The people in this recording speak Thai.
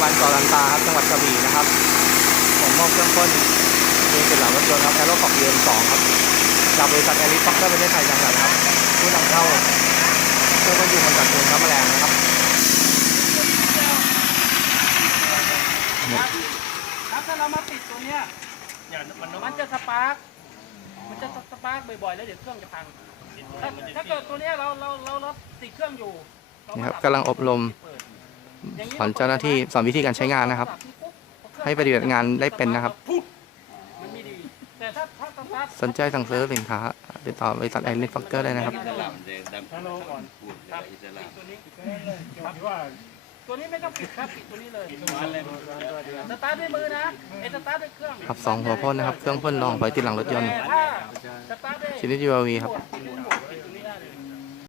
วันกอลันตาครับจังหวัดกระบี่นะครับ ผมมอบเครื่องพ่นมีติดหลังรถยนต์ครับแอโร่ฟอกเยมสองครับจากบริษัทแอริฟ็อกเตอร์ประเทศไทยจำกัดครับผู้นำเข้าเครื่องพ่นยุงกำจัดยุงทั้งแมลงนะครับครับถ้าเรามาปิดตัวเนี้ยมันจะสปาร์กมันจะสปาร์กบ่อยๆแล้วเดี๋ยวเครื่องจะพังถ้าถ้าเกิดตัวเนี้ยเราเราเราเราติดเครื่องอยู่เรานี่ก็ครับกำลังอบรมเปิดอย่างนี้ สอนเจ้าหน้าที่สอนวิธีการใช้งานนะครับ ให้ปฏิบัติงานได้เป็นนะครับมันไม่ดีแต่ถ้าถ้าสตาร์ทสนใจสั่งซื้อสินค้าติดต่อบริษัทแอริฟ็อกเตอร์ได้นะครับฮัลโหลก่อนครับปิดตัวนี้ครับตัวนี้ไม่ต้องปิดครับปิดตัวนี้เลยสตาร์ทด้วยมือนะไอ้สตาร์ทด้วยเครื่องครับสองหัวพ่นนะครับ เครื่องพ่นรองไว้ติดหลังรถยนต์แต่ถ้าสตาร์ทด้วยชนิด UAV ครับ